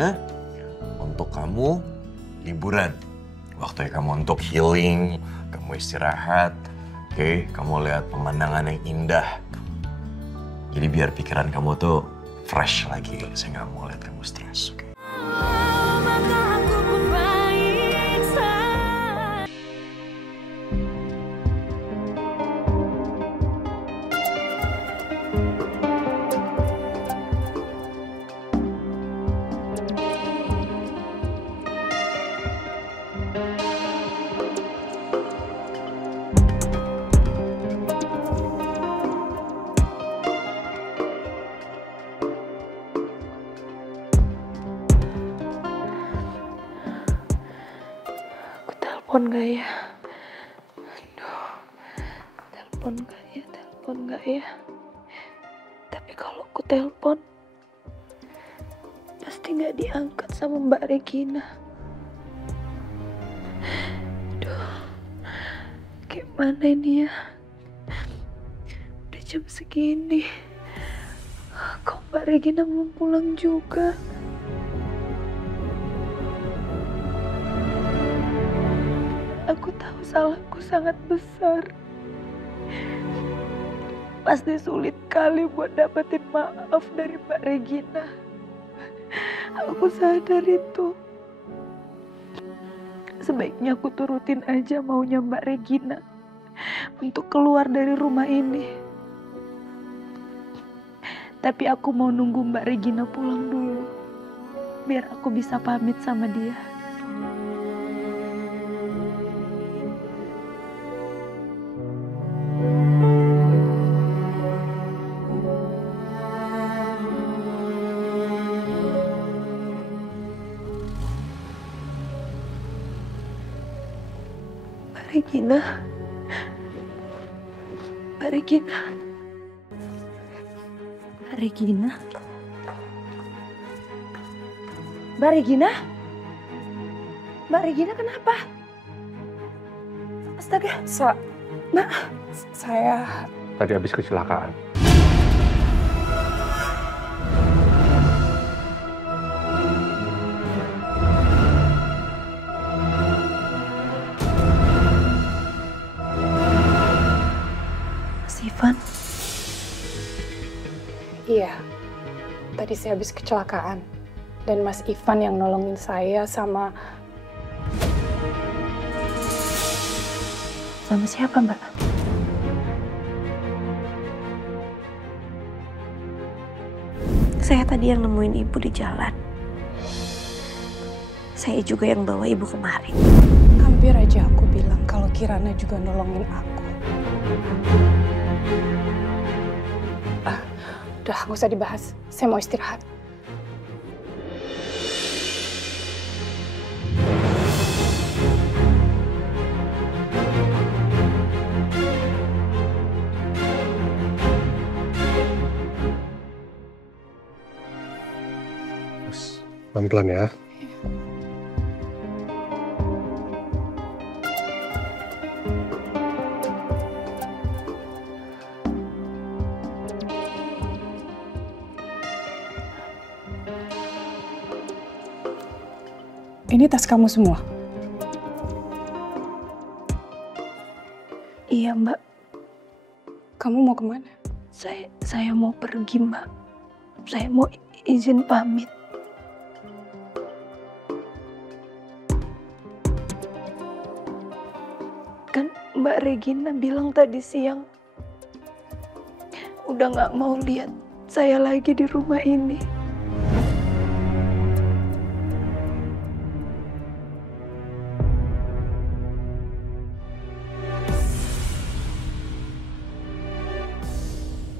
Hah? Untuk kamu liburan. Waktunya kamu untuk healing, kamu istirahat, oke? Kamu lihat pemandangan yang indah. Jadi biar pikiran kamu tuh fresh lagi. Saya nggak mau lihat kamu stres, oke? Aku telepon gak ya? Aduh, telepon gak ya? Tapi kalau aku telepon, pasti gak diangkat sama Mbak Regina. Aduh, gimana ini ya? Udah jam segini, kok Mbak Regina belum pulang juga? Aku tahu salahku sangat besar. Pasti sulit kali buat dapetin maaf dari Mbak Regina. Aku sadar itu. Sebaiknya aku turutin aja maunya Mbak Regina untuk keluar dari rumah ini. Tapi aku mau nunggu Mbak Regina pulang dulu, biar aku bisa pamit sama dia. Mbak Regina. Mbak Regina. Mbak Regina. Mbak Regina? Mbak Regina kenapa? Astaga. Mbak. Saya tadi habis kecelakaan. Mas Ivan. Iya, tadi saya habis kecelakaan. Dan Mas Ivan yang nolongin saya sama Siapa, Mbak? Saya tadi yang nemuin ibu di jalan. Saya juga yang bawa ibu kemari. hampir aja aku bilang kalau Kirana juga nolongin aku. Udah, nggak usah dibahas. Saya mau istirahat. Pelan-pelan ya. Ini tas kamu semua? Iya, Mbak. Kamu mau kemana? Saya mau pergi, Mbak. Saya mau izin pamit. Kan Mbak Regina bilang tadi siang udah nggak mau lihat saya lagi di rumah ini.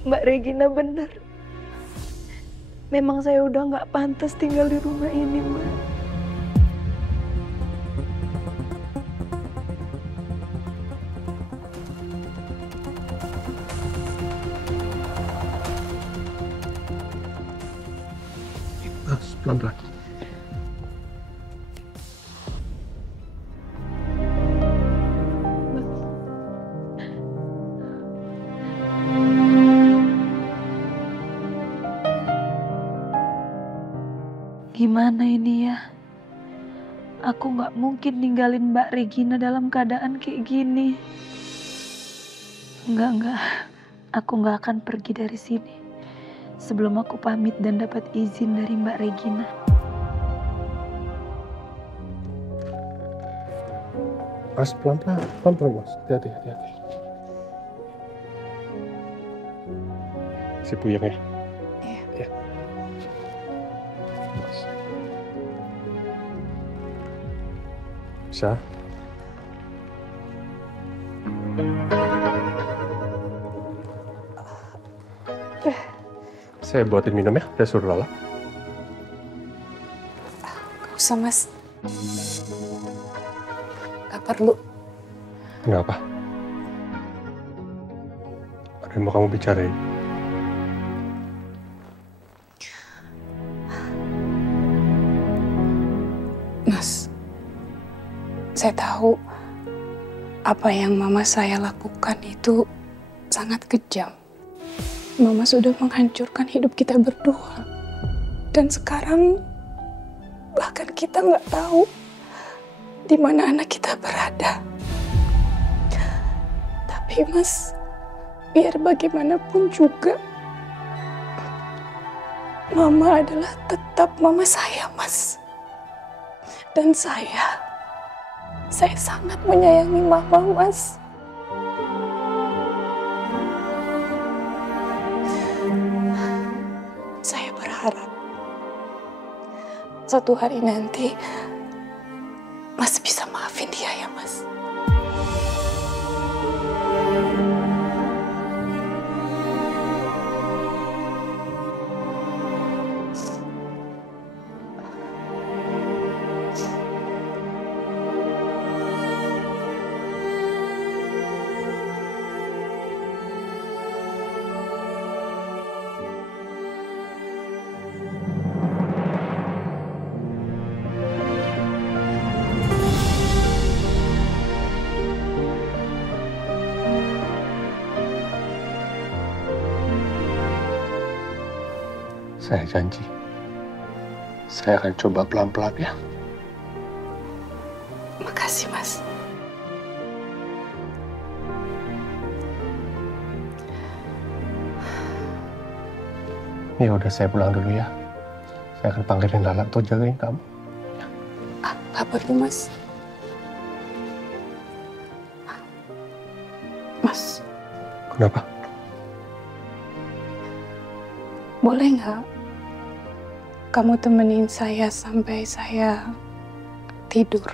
Mbak Regina benar. Memang saya udah nggak pantas tinggal di rumah ini, Mbak. Pelan-pelan. Gimana gimana ini ya? Aku nggak mungkin ninggalin Mbak Regina dalam keadaan kayak gini. Enggak. Aku nggak akan pergi dari sini sebelum aku pamit dan dapat izin dari Mbak Regina. Mas, pelan-pelan mas, hati-hati. Si puyeng ya? Iya. Mas. Bisa? Saya buatin minum ya, saya suruh Lala. Gak usah, Mas. Gak perlu. Kenapa? Ada yang mau kamu bicarain? Mas, saya tahu apa yang mama saya lakukan itu sangat kejam. Mama sudah menghancurkan hidup kita berdua. Dan sekarang bahkan kita nggak tahu di mana anak kita berada. Tapi Mas, biar bagaimanapun juga, Mama adalah tetap mama saya, Mas. Dan saya sangat menyayangi Mama, Mas. Saya berharap suatu hari nanti Mas bisa maafin dia ya, Mas. Saya janji, saya akan coba pelan-pelan ya. Makasih, Mas. Ya udah, saya pulang dulu ya. Saya akan panggilin Lala untuk jagain kamu. Gak perlu, Mas. Mas, Kenapa? boleh nggak kamu temenin saya sampai saya tidur?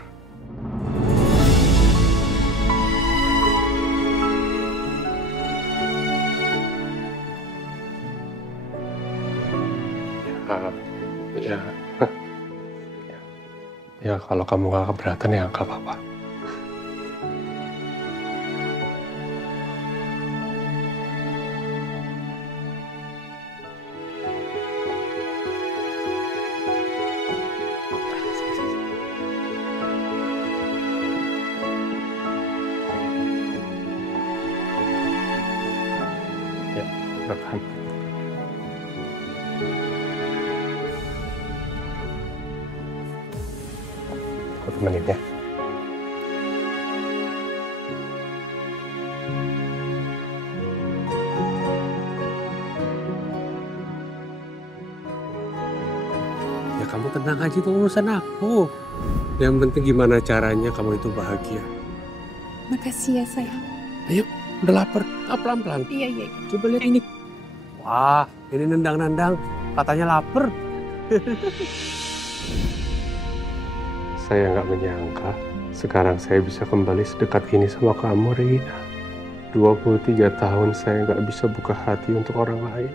Ya, ya kalau kamu nggak keberatan ya nggak apa-apa. Ya, silakan. Aku temenin ya. Ya kamu tenang aja, itu urusan aku. Yang penting gimana caranya kamu itu bahagia. Makasih ya, sayang. Ayo, udah lapar. Pelan-pelan. Iya. Coba lihat ini. Wah, ini nendang-nendang. Katanya lapar. Saya nggak menyangka sekarang saya bisa kembali sedekat ini sama kamu, Regina. 23 tahun saya nggak bisa buka hati untuk orang lain.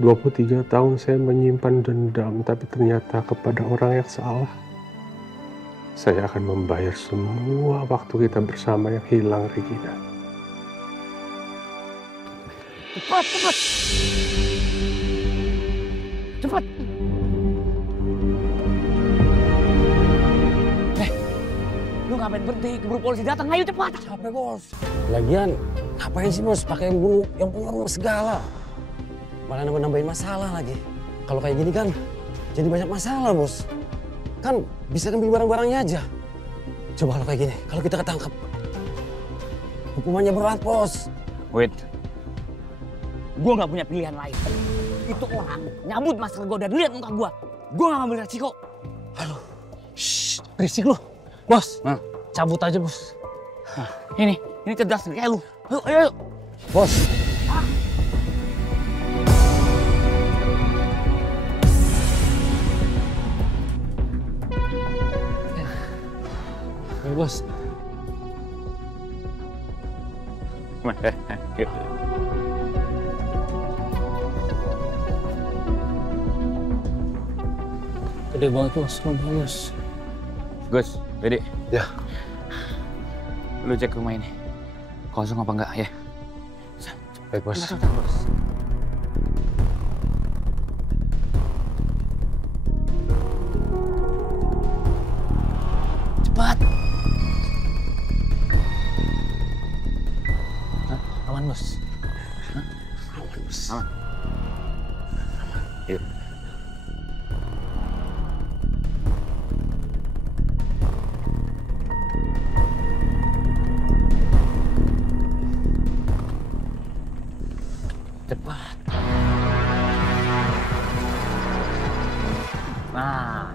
23 tahun saya menyimpan dendam, tapi ternyata kepada orang yang salah. Saya akan membayar semua waktu kita bersama yang hilang, Regina. Cepat. Lu ngapain berhenti? Keburu polisi datang, ayo cepat. Capek, Bos. Lagian, ngapain sih, Bos, pakai yang bunuh yang punya rumah segala? Malah nambahin masalah lagi. Kalau kayak gini kan, jadi banyak masalah, Bos. kan bisa ambil barang-barangnya aja. Coba kalau kayak gini, kalau kita ketangkep, hukumannya berat, Bos. Wait, gue nggak punya pilihan lain. Itu orang nyambut masker gue dan lihat muka gue. Gue nggak ngambil resiko. Aduh, shh, berisik lu. Bos, cabut aja, Bos. Nah, ini cerdas nih kayak lu. Ayo, ayo, ayo. Bos. Ayo, Bos. Gede banget, Bos. Bos. Gus, Bede. Ya. Lu cek rumah ini. Kosong apa enggak ya? Baik, Bos. Cepat. Aman, Bos. Aman, Bos. Aman. Yuk. Cepat. Nah.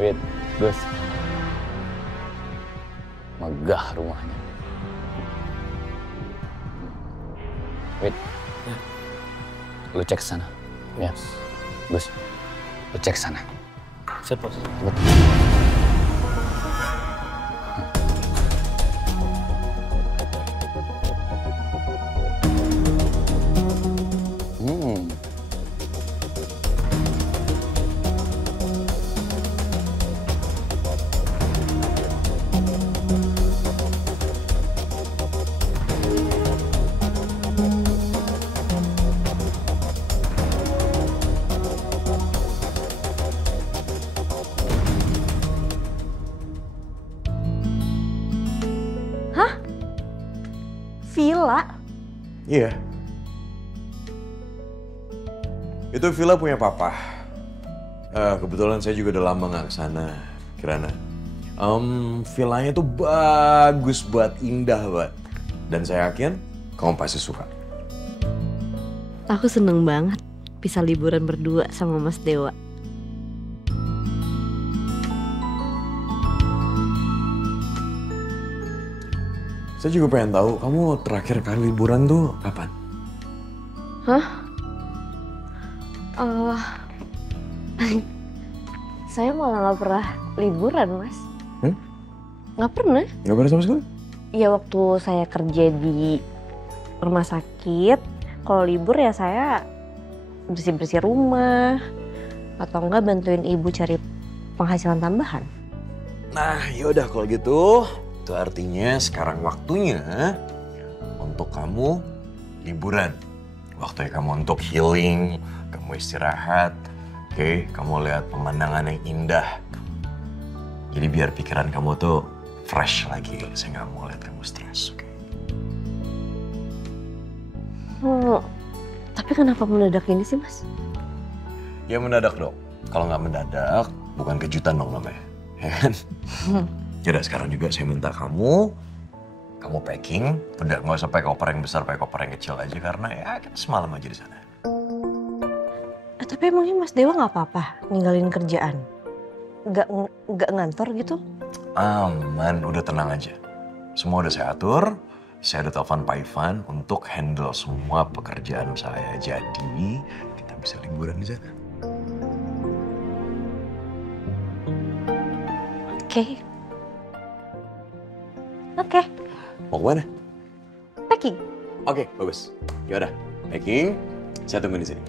Wait, Gus. Megah rumahnya. Wait. Ya. Lu cek sana. Ya. Gus, lu cek sana. Siap, Bos. Villa? Iya. Itu villa punya papa. Kebetulan saya juga udah lama nggak kesana, Kirana. Villanya tuh bagus banget, indah banget. Dan saya yakin kamu pasti suka. Aku seneng banget bisa liburan berdua sama Mas Dewa. Saya juga pengen tahu, kamu terakhir kali liburan tuh kapan? Hah? Saya malah gak pernah liburan, Mas. Gak pernah. Gak pernah sama sekali? Ya waktu saya kerja di rumah sakit, kalau libur ya saya bersih-bersih rumah. Atau enggak bantuin ibu cari penghasilan tambahan. Nah yaudah kalau gitu, itu artinya sekarang waktunya untuk kamu liburan. Waktunya kamu untuk healing, kamu istirahat, oke? Kamu lihat pemandangan yang indah. Jadi biar pikiran kamu tuh fresh lagi. Saya nggak mau lihat kamu stres, oke? Tapi kenapa mendadak ini sih, Mas? Ya mendadak dong. Kalau nggak mendadak, bukan kejutan dong namanya, ya kan? Yaudah sekarang juga saya minta kamu packing. Udah nggak usah pakai koper yang besar, pakai koper yang kecil aja karena ya kita semalam aja di sana. Tapi emangnya Mas Dewa nggak apa-apa ninggalin kerjaan? Nggak ngantor gitu? Aman, udah tenang aja. Semua udah saya atur. Saya udah telepon Pak Ivan untuk handle semua pekerjaan saya. Jadi kita bisa liburan di sana. Oke. Mau kemana? Packing. Oke, bagus. Yaudah, packing. Saya tunggu di sini.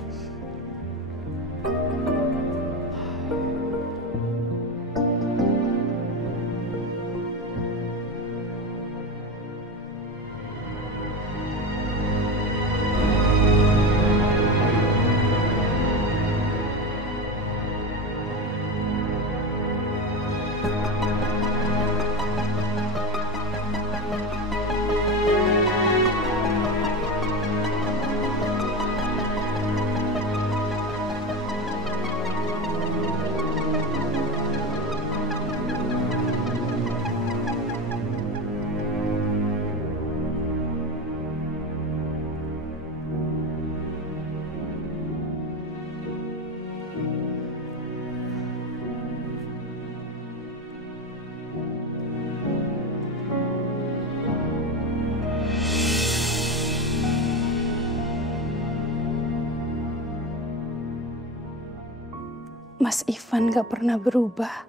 Mas Ivan gak pernah berubah.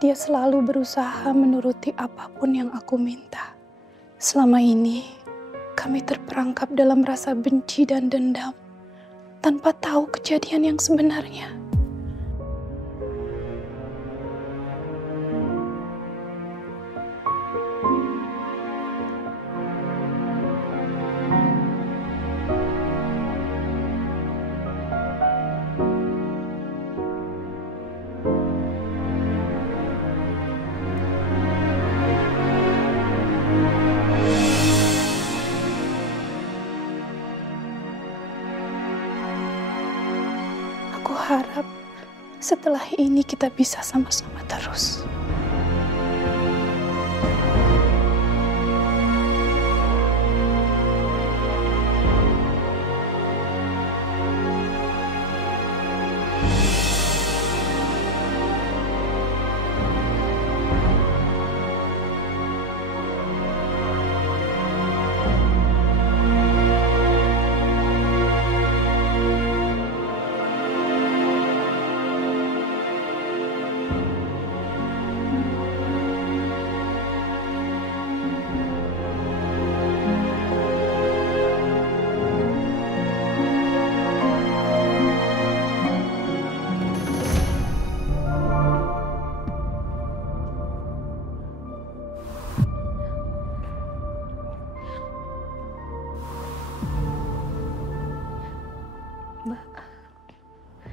Dia selalu berusaha menuruti apapun yang aku minta. Selama ini, kami terperangkap dalam rasa benci dan dendam, tanpa tahu kejadian yang sebenarnya. Aku harap setelah ini kita bisa sama-sama terus.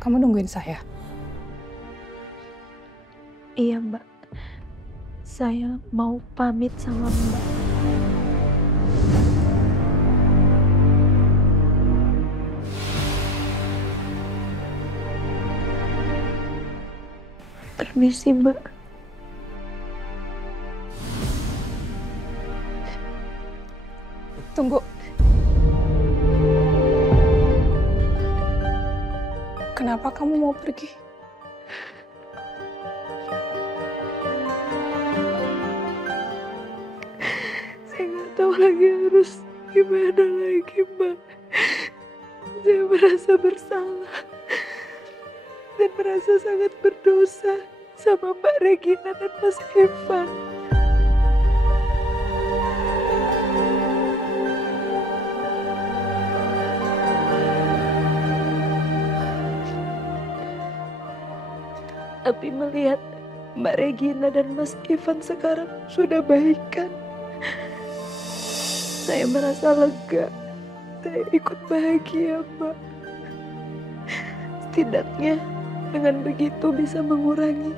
Kamu nungguin saya? Iya, Mbak. Saya mau pamit sama Mbak. Permisi, Mbak. Tunggu. Kenapa kamu mau pergi? Saya nggak tahu lagi harus gimana lagi, Mbak. Saya merasa bersalah dan merasa sangat berdosa sama Mbak Regina dan Mas Ivan. Tapi melihat Mbak Regina dan Mas Ivan sekarang sudah baikan, saya merasa lega. Saya ikut bahagia, Mbak. Setidaknya dengan begitu bisa mengurangi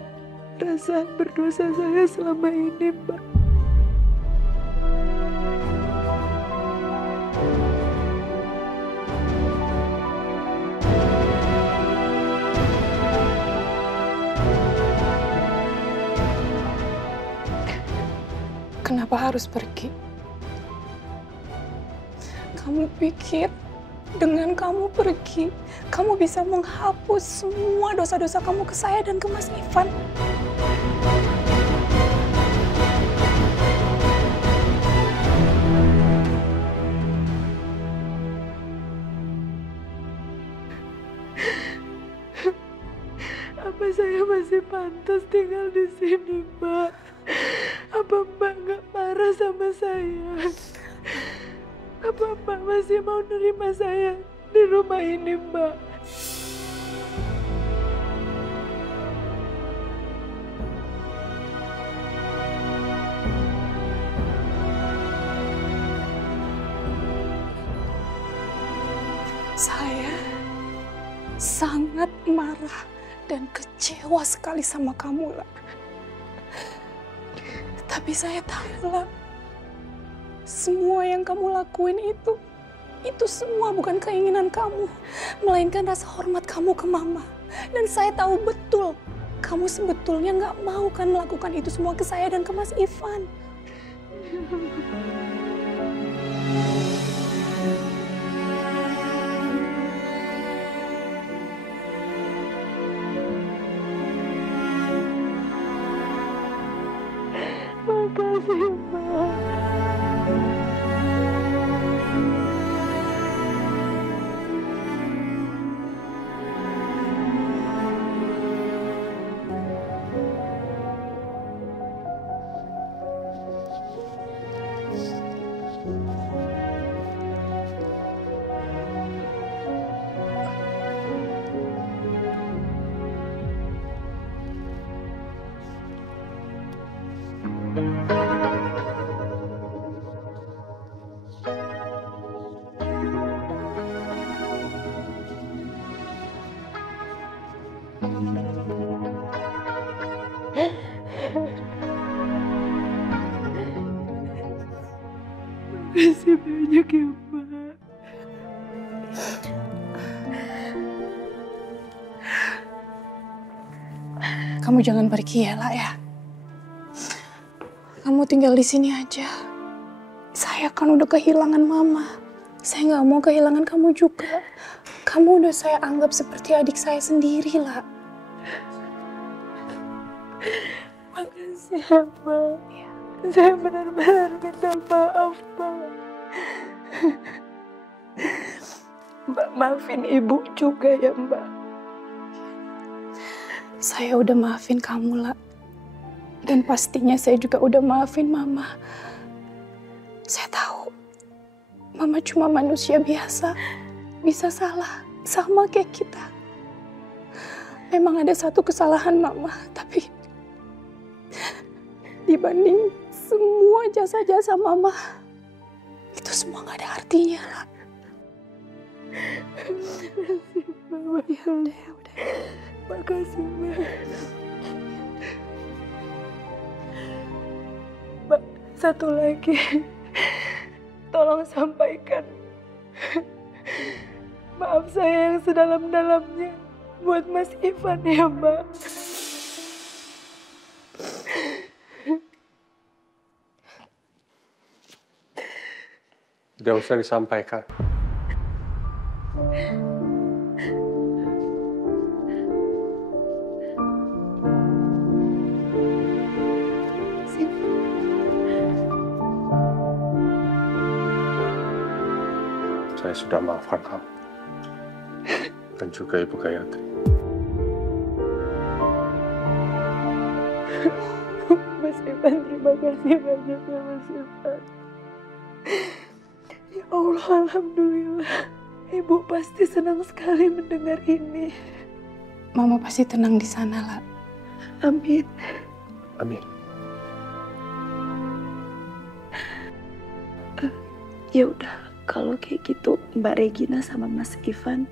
rasa berdosa saya selama ini, Mbak. Kenapa harus pergi? Kamu pikir dengan kamu pergi, kamu bisa menghapus semua dosa-dosa kamu ke saya dan ke Mas Ivan? Apa saya masih pantas tinggal di sini, Mbak? Apa Mbak nggak marah sama saya? Apa Mbak masih mau nerima saya di rumah ini, Mbak? Saya sangat marah dan kecewa sekali sama kamu, lah. Tapi saya tahu, lah, semua yang kamu lakuin itu semua bukan keinginan kamu, melainkan rasa hormat kamu ke Mama. Dan saya tahu betul, kamu sebetulnya nggak mau kan melakukan itu semua ke saya dan ke Mas Ivan. Makasih, Mbak. baik ya, Mbak. Kamu jangan pergi ya, Lah ya. Kamu tinggal di sini aja. Saya kan udah kehilangan Mama. Saya nggak mau kehilangan kamu juga. Kamu udah saya anggap seperti adik saya sendiri, Lah. Makasih ya, Mbak. Saya benar-benar minta maaf, Mbak. Mbak maafin Ibu juga ya, Mbak. Saya udah maafin kamu, Lah. Dan pastinya saya juga udah maafin Mama. Saya tahu, Mama cuma manusia biasa. Bisa salah, sama kayak kita. Memang ada satu kesalahan Mama, tapi dibanding semua jasa-jasa Mama, itu semua gak ada artinya, Lah. Ya udah. Makasih, Mbak. Mbak, satu lagi. Tolong sampaikan maaf saya yang sedalam-dalamnya buat Mas Ivan ya, Mbak. Tidak usah disampaikan. Saya sudah maafkan kamu. Dan juga Ibu Gayatri. Mas Ivan, terima kasih banyak ya, Mas Ivan. Ya Allah, alhamdulillah. Ibu pasti senang sekali mendengar ini. Mama pasti tenang di sana, Lah. Amin. Amin. Ya udah, kalau kayak gitu Mbak Regina sama Mas Ivan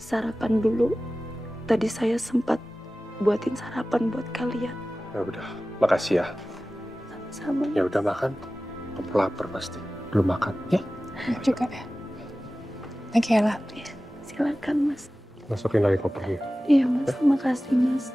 sarapan dulu. Tadi saya sempat buatin sarapan buat kalian. Ya udah, makasih ya. Sama. Ya udah makan. Kamu lapar pasti. Belum makan, ya? Juga ya. Thank you, Lah. Ya, silakan Mas. Masukin lagi kopernya. Iya Mas, makasih Mas.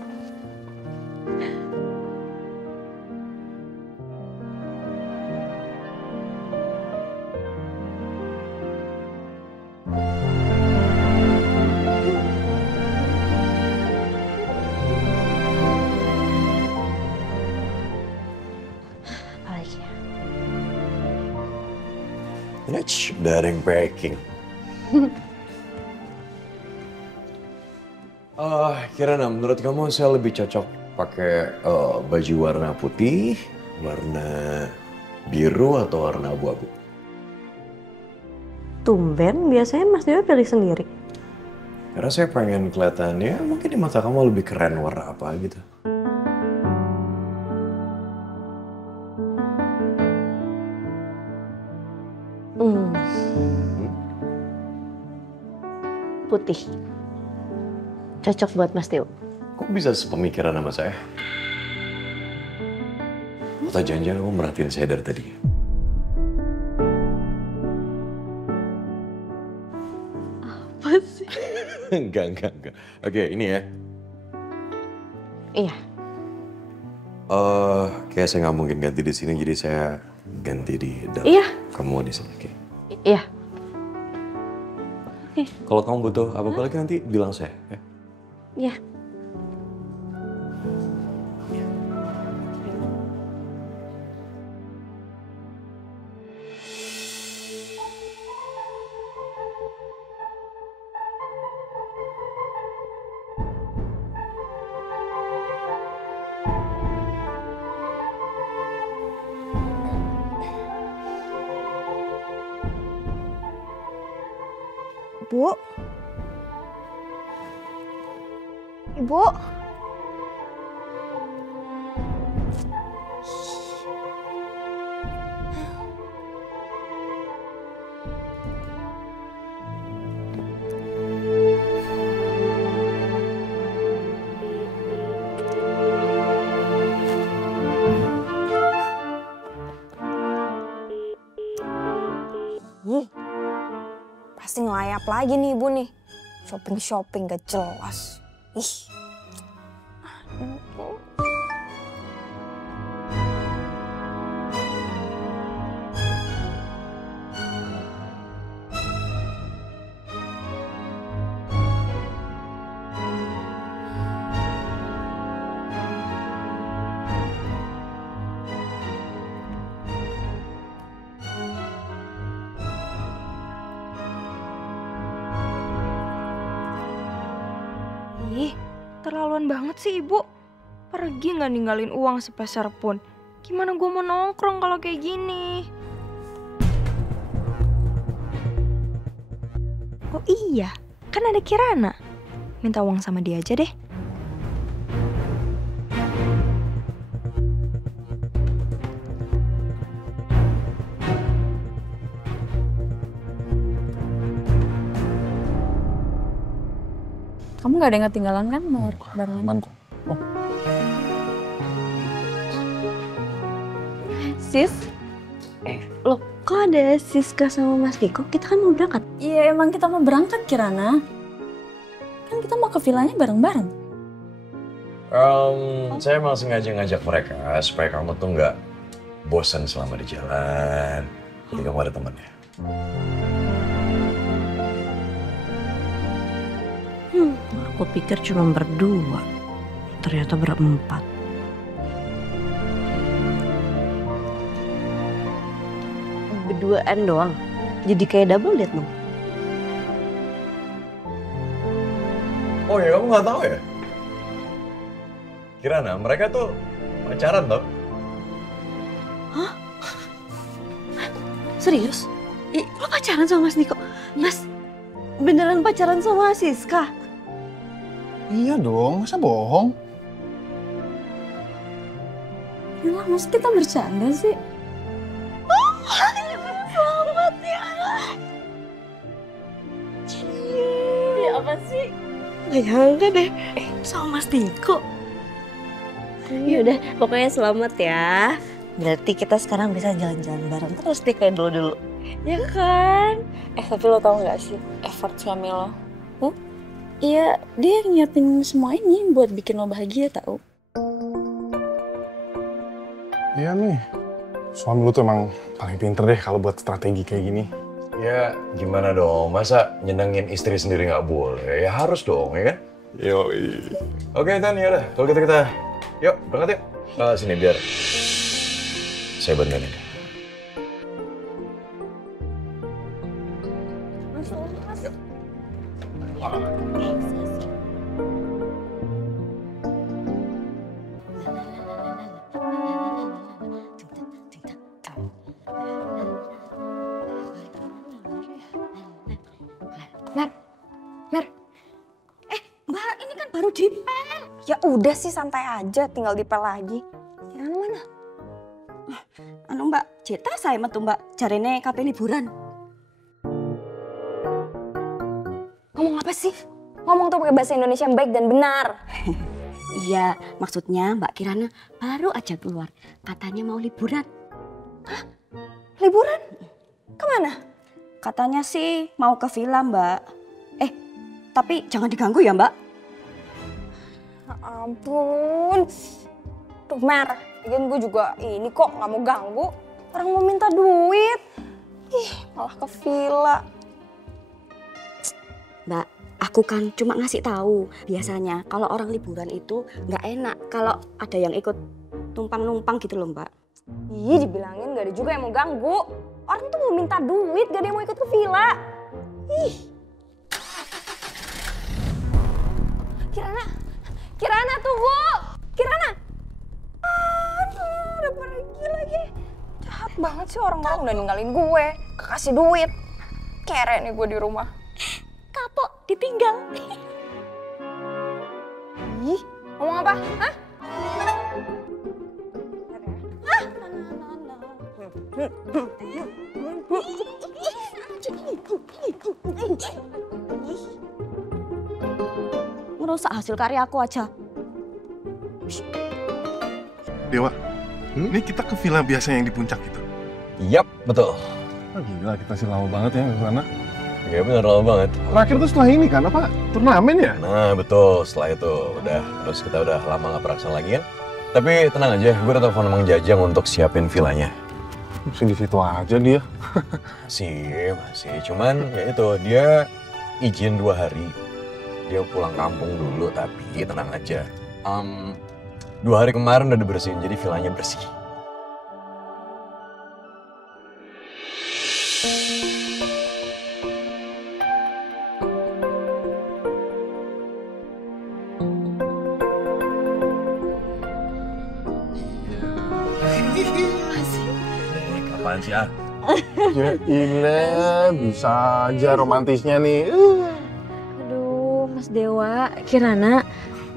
Apalagi ya? Dari yang packing. Kirana, menurut kamu saya lebih cocok pakai baju warna putih, warna biru, atau warna abu-abu? Tumben, biasanya Mas Dewa pilih sendiri. Karena saya pengen kelihatannya mungkin di mata kamu lebih keren warna apa gitu. Putih. Cocok buat Mas Teo. Kok bisa sepemikiran sama saya? Atau jangan-jangan kamu merhatiin saya dari tadi? Apa sih? Enggak. Oke, ini ya. Iya. Kayak saya nggak mungkin ganti di sini, jadi saya ganti di dalam. Iya. Kamu di sini, oke? Iya. Kalau kamu butuh apa-apa lagi nanti bilang saya, ya? Iya. Bu? Ibu? apa lagi nih ibu nih? Shopping gak jelas. Ih. Ih, terlaluan banget sih ibu. Pergi nggak ninggalin uang sepeser pun. Gimana gue mau nongkrong kalau kayak gini? Oh iya, kan ada Kirana. Minta uang sama dia aja deh. Kamu gak ada yang ketinggalan kan nomor barengan? Aman kok. Oh. Sis? Loh, kok ada Siska sama Mas Diko? Kita kan mau berangkat. Iya emang kita mau berangkat Kirana. Kan kita mau ke villanya bareng-bareng. Saya emang sengaja ngajak mereka supaya kamu tuh nggak bosan selama di jalan. Jadi kamu ada temannya. Aku pikir cuma berdua. Ternyata berempat. Berduaan doang. Jadi kayak double date dong. Oh ya, kamu nggak tahu ya? Kirana, mereka tuh pacaran tau? Hah? Serius? Lo pacaran sama Mas Niko? Mas, beneran pacaran sama Siska? Iya dong, masa bohong? Ya maksud kita bercanda sih? Selamat ya. Ya apa sih? Gak nyangka deh, sama Mas Niko. Yaudah, pokoknya selamat ya. Berarti kita sekarang bisa jalan-jalan bareng terus deh kayak dulu-dulu. Ya kan? Tapi lo tau gak sih effort suami lo? Iya, dia yang nyiapin semua ini buat bikin lo bahagia tau. Iya nih, suami lu tuh emang paling pinter deh kalau buat strategi kayak gini. Ya gimana dong, masa nyenengin istri sendiri nggak boleh? Ya harus dong, ya kan? Yoi. Oke Tan, yaudah. Kalau gitu kita, yuk berangkat yuk. Sini biar saya bantuin. Mbak, ini kan baru dipel. Ya udah sih, santai aja, tinggal dipel lagi. Kirana mana? Anu Mbak, Cita saya metu Mbak, jarene kape liburan. Ngomong apa sih? Ngomong tuh pakai bahasa Indonesia yang baik dan benar. Iya, maksudnya Mbak Kirana baru aja keluar, katanya mau liburan. Hah? Liburan? Kemana? Katanya sih mau ke villa Mbak. Tapi jangan diganggu ya Mbak. Ya ampun. Tuh Mer, lagian gue juga ini kok gak mau ganggu. Orang mau minta duit. Ih, malah ke villa. Mbak, aku kan cuma ngasih tahu. Biasanya kalau orang liburan itu nggak enak kalau ada yang ikut numpang-numpang gitu loh Mbak. Ih, dibilangin gak ada juga yang mau ganggu. Orang tuh mau minta duit, gak ada yang mau ikut ke villa. Ih. Kirana tunggu. Kirana. Aduh, udah pergi lagi. Jahat banget sih orang-orang udah ninggalin gue. Kasih duit. Kere nih gue di rumah. Kapok, ditinggal. Ih, ngomong apa? Hah? Ngerusak hasil karya aku aja. Dewa, ini kita ke villa biasa yang di puncak itu. Yap, betul. Oh, gila, kita sih lama banget ya ke sana. Iya bener, lama banget. Terakhir tuh setelah ini kan, apa? Turnamen ya? Nah betul, setelah itu udah, terus kita udah lama gak perasan lagi kan. Tapi tenang aja, gue udah telepon Mang Jajang untuk siapin villanya. Masih di situ aja dia. Masih. Cuman ya itu, dia izin 2 hari. Dia pulang kampung dulu, tapi tenang aja. 2 hari kemarin udah dibersihin, jadi villanya bersih. Apaan sih, ah? Ya ini bisa aja romantisnya nih. Aduh, Mas Dewa, Kirana,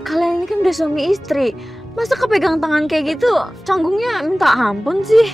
kalian ini kan udah suami istri. Masa kepegang tangan kayak gitu, canggungnya minta ampun sih?